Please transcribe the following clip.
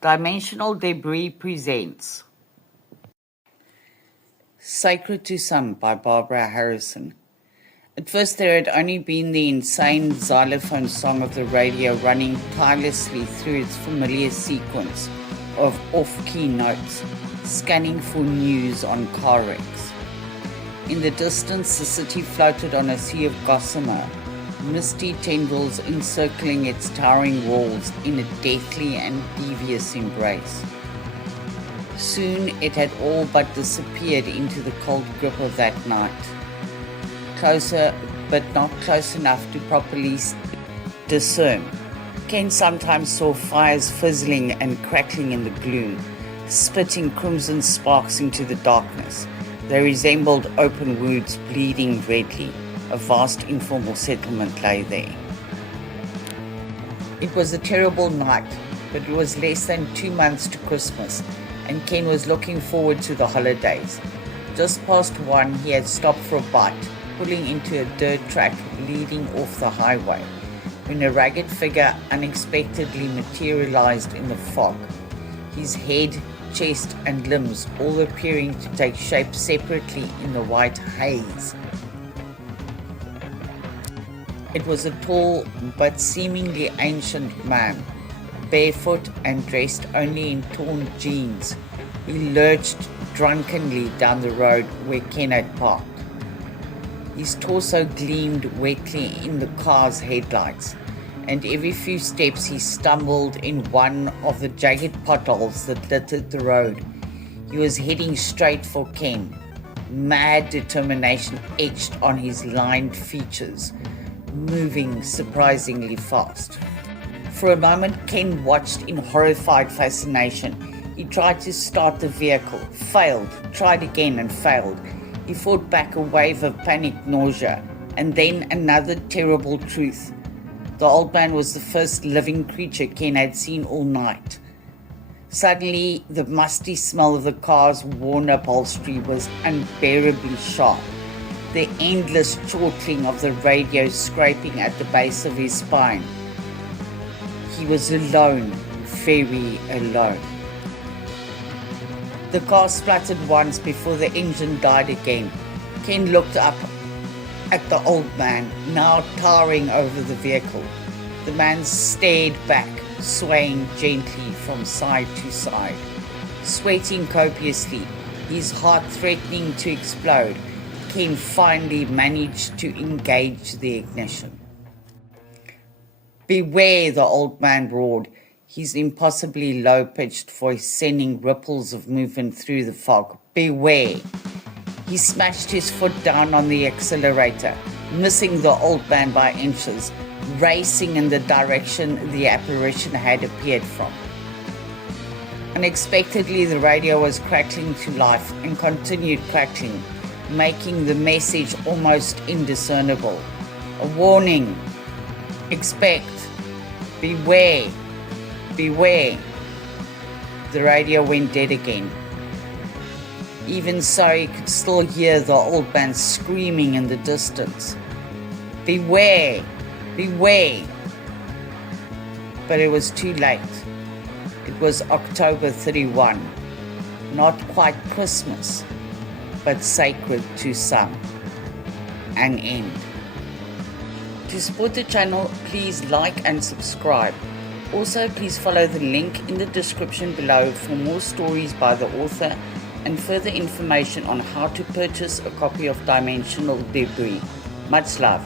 Dimensional Debris presents Sacred to Some by Barbara Harrison. At first there had only been the insane xylophone song of the radio running tirelessly through its familiar sequence of off-key notes, scanning for news on car wrecks. In the distance the city floated on a sea of gossamer, misty tendrils encircling its towering walls in a deathly and devious embrace. Soon it had all but disappeared into the cold grip of that night. Closer, but not close enough to properly discern. Ken sometimes saw fires fizzling and crackling in the gloom, spitting crimson sparks into the darkness. They resembled open wounds bleeding redly. A vast informal settlement lay there. It was a terrible night, but it was less than 2 months to Christmas, and Ken was looking forward to the holidays. Just past 1, he had stopped for a bite, pulling into a dirt track leading off the highway, when a ragged figure unexpectedly materialized in the fog, his head, chest and limbs all appearing to take shape separately in the white haze. It was a tall but seemingly ancient man, barefoot and dressed only in torn jeans. He lurched drunkenly down the road where Ken had parked. His torso gleamed wetly in the car's headlights, and every few steps he stumbled in one of the jagged potholes that littered the road. He was heading straight for Ken, mad determination etched on his lined features, moving surprisingly fast. For a moment, Ken watched in horrified fascination. He tried to start the vehicle, failed, tried again and failed. He fought back a wave of panic nausea, and then another terrible truth. The old man was the first living creature Ken had seen all night. Suddenly, the musty smell of the car's worn upholstery was unbearably sharp. The endless chortling of the radio scraping at the base of his spine. He was alone, very alone. The car spluttered once before the engine died again. Ken looked up at the old man, now towering over the vehicle. The man stared back, swaying gently from side to side, sweating copiously, his heart threatening to explode. Ken finally managed to engage the ignition. "Beware," the old man roared, his impossibly low-pitched voice sending ripples of movement through the fog. "Beware." He smashed his foot down on the accelerator, missing the old man by inches, racing in the direction the apparition had appeared from. Unexpectedly, the radio was crackling to life and continued crackling, making the message almost indiscernible. A warning. Expect. Beware. Beware. The radio went dead again. Even so, he could still hear the old man screaming in the distance. Beware. Beware. But it was too late. It was October 31. Not quite Christmas, but sacred to some. An end. To support the channel, please like and subscribe. Also, please follow the link in the description below for more stories by the author and further information on how to purchase a copy of Dimensional Debris. Much love.